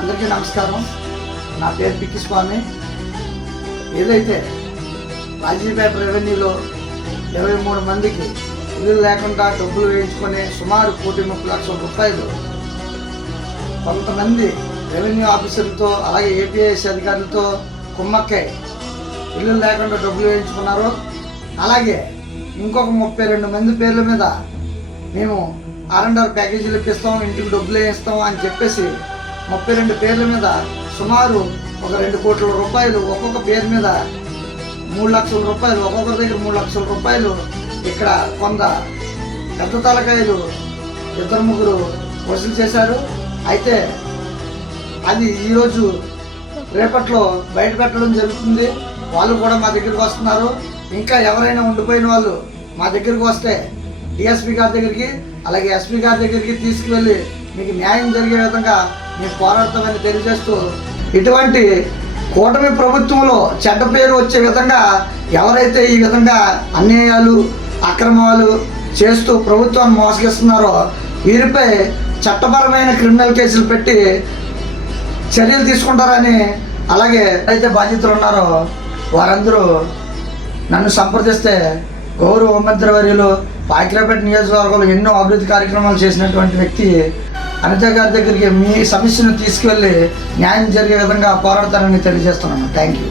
అందరికీ నమస్కారం. నా పేరు పిక్కి స్వామి. ఏదైతే రాజీపేట రెవెన్యూలో 23 మందికి ఇల్లు లేకుండా డబ్బులు వేయించుకునే సుమారు 1,30,00,000 రూపాయలు కొంతమంది రెవెన్యూ ఆఫీసర్లతో అలాగే ఏపీఎస్ అధికారులతో కుమ్మక్కై ఇల్లు లేకుండా డబ్బులు వేయించుకున్నారు. అలాగే ఇంకొక 32 మంది పేర్ల మీద మేము ఆర్ఎండ్ఆర్ ప్యాకేజీలు ఇప్పిస్తాం, ఇంటికి డబ్బులు వేయిస్తాం అని చెప్పేసి 32 పేర్ల మీద సుమారు ఒక 2 కోట్ల రూపాయలు, ఒక్కొక్క పేరు మీద 3 లక్షల రూపాయలు, ఒక్కొక్కరి దగ్గర 3 లక్షల రూపాయలు ఇక్కడ కొంత పెద్ద తలకాయలు 2-3 వసూలు చేశారు. అయితే అది ఈరోజు రేపట్లో బయట పెట్టడం జరుగుతుంది. వాళ్ళు కూడా మా దగ్గరికి వస్తున్నారు. ఇంకా ఎవరైనా ఉండిపోయిన వాళ్ళు మా దగ్గరికి వస్తే డిఎస్పీ గారి దగ్గరికి అలాగే ఎస్పీ గారి దగ్గరికి తీసుకువెళ్ళి మీకు న్యాయం జరిగే విధంగా మేము పోరాడతామని తెలియజేస్తూ, ఇటువంటి కూటమి ప్రభుత్వంలో చెడ్డ పేరు వచ్చే విధంగా ఎవరైతే ఈ విధంగా అన్యాయాలు అక్రమాలు చేస్తూ ప్రభుత్వాన్ని మోసగిస్తున్నారో వీరిపై చట్టపరమైన క్రిమినల్ కేసులు పెట్టి చర్యలు తీసుకుంటారని, అలాగే అయితే బాధ్యతలు ఉన్నారో వారందరూ నన్ను సంప్రదిస్తే గౌరవ హోంమంత్రి వర్యులు పాకిరాపేట నియోజకవర్గంలో ఎన్నో అభివృద్ధి కార్యక్రమాలు చేసినటువంటి వ్యక్తి అనిత గారి దగ్గరికి మీ సమస్యను తీసుకువెళ్ళి న్యాయం జరిగే విధంగా పోరాడతానని తెలియజేస్తున్నాను. Thank you.